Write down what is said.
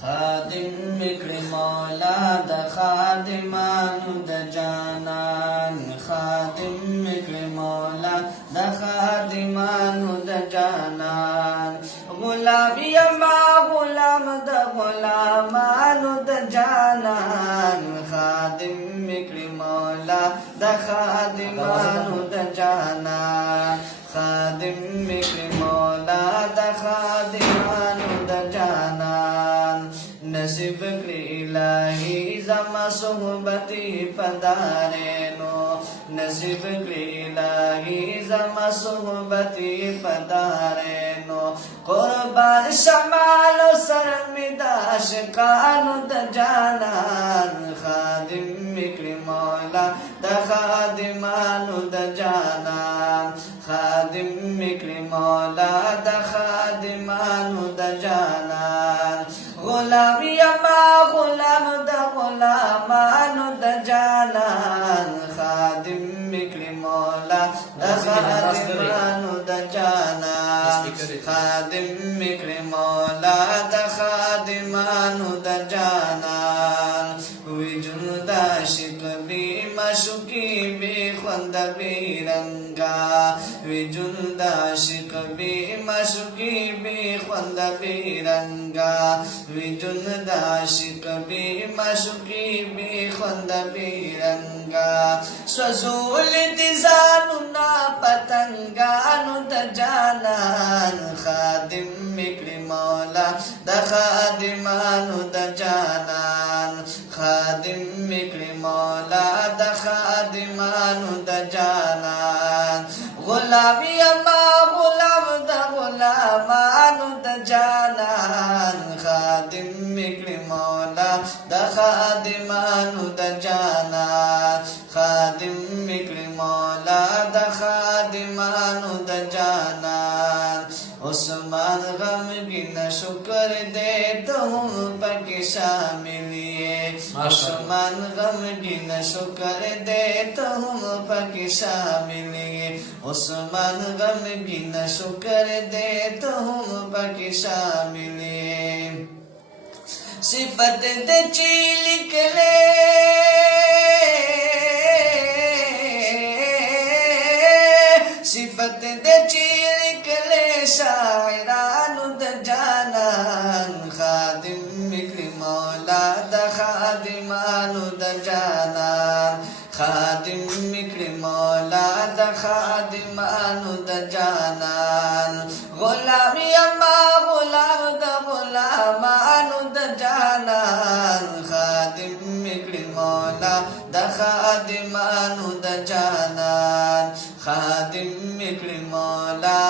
خادم مکړه مولا د خادمانو د جانان خادم مکړه مولا د خادمانو د جانان غلام یما غلام د غلامانو د جانان خادم مکړه مولا د خادمانو د جانان خادم مکړه مولا د خادمانو د جانان نصیب کړی الہی زما صحبتی پدارینو نصیب کړی الہی زما صحبتی پدارینو قربان شمال سر می د عاشقانو د جانان خادم مکړی مولا د خادمانو د جانان خادم مکړی مولا د خادمانو د جانان غلام یما غلام د غلامانو د جانان خادم مکړی مولا د خادمانو د جانان خادم مکړی مولا د خادمانو د جانان وی جند عاشق بی معشوقی بی خوند بی رنگا وی جند عاشق بی معشوقی بی خوند بی رنگا وی جند عاشق بی معشوقی بی خوند بی رنگا سوزول دی زانو نا پتنگانو د جانان خادم مکړی مولا د خادمانو د جانان خادم مکړی مولا د خادمانو د جانان غلام یما غلام د غلامانو د جانان خادم مکړی مولا د خادمانو د جانان خادم مکړی مولا د خادمانو د جانان عثمان غمگین شکر دے تم پاکی شاملی عثمان غمگین شکر دے تم پاکی شاملی عثمان غمگین شکر دے تم پاکی شاملی صفت دے چیلک لے صفت دے چیلک لے شاعرانو د جانان خادم مکړی مولا د خادمانو د جانان خادم مکړی مولا د خادمانو د جانان غلام یما غلام د غلامانو د جانان خادم مکړی مولا د خادمانو د جانان خادم مکړی مولا